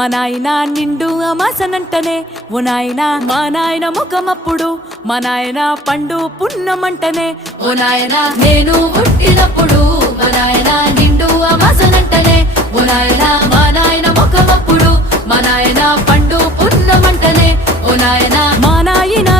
మా నాయన నిండు అమాసనంటనే ఓ నాయన మా నాయన ముఖమప్పుడు మా నాయన పండు పున్నమంటనే ఓ నాయన నేను పుట్టినప్పుడు మా నాయన నిండు అమాసనంటనే ఓ నాయన మా నాయన ముఖమప్పుడు మా నాయన పండు పున్నమంటనే ఓ నాయన మా నాయన